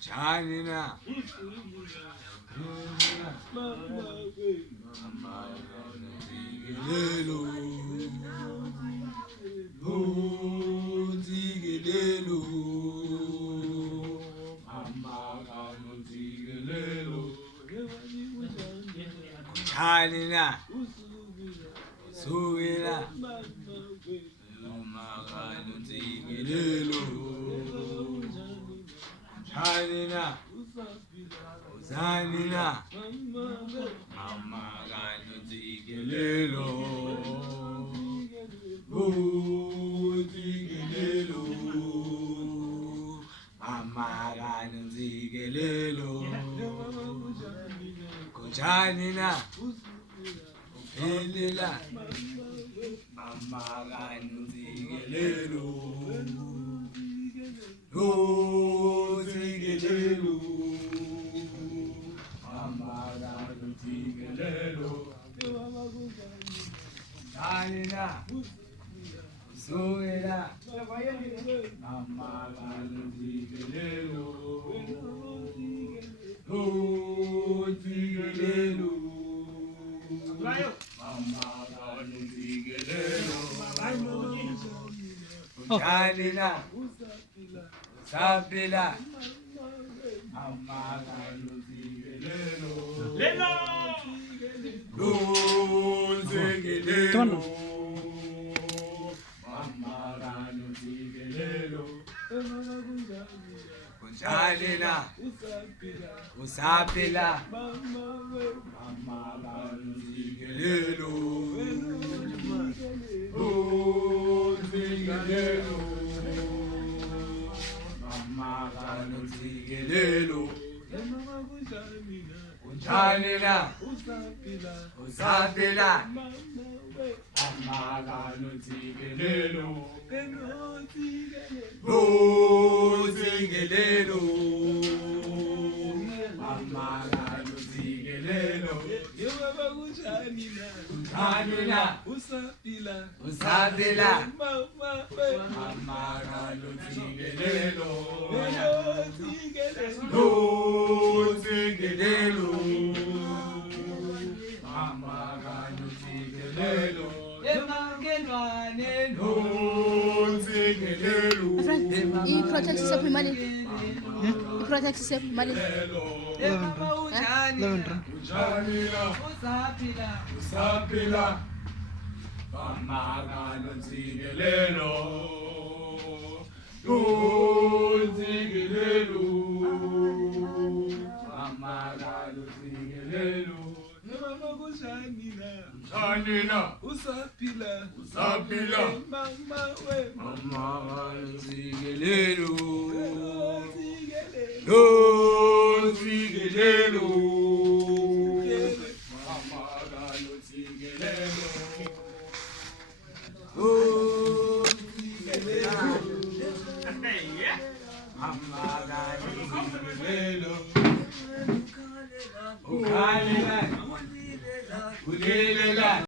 Chanina. Chanina. Sugila. Chanina. Zanina. Mama ganu zigelelo. Zigelelo. Mama ganu zigelelo. Kujanina. Elila. Mama ganu zigelelo. Zigelelo. Chanina, Suela, Mama Ganu Zigelelo, Zigelelo, Mama Ganu Zigelelo, Chanina, Sabila, Mama Ganu Zigelelo, Zigelelo, Mama Ganu Zigelelo, Chanina, Usapila, Mama Ganu Zigelelo, Zigelelo, Mama Ganu Zigelelo, Chanina, Usapila, Mama Ganu Zigelelo, Zigelelo, Mama Ganu Zigelelo, Chanina, Usapila, Mama Ganu Zigelelo, Zigelelo, Mama Ganu Zigelelo, I project siya primali. I project siya primali. Usapila, Mama Ganu Zigelelo, Zigelelo, Mama Ganu Zigelelo, Chanina, Usapila, Mama Ganu Zigelelo.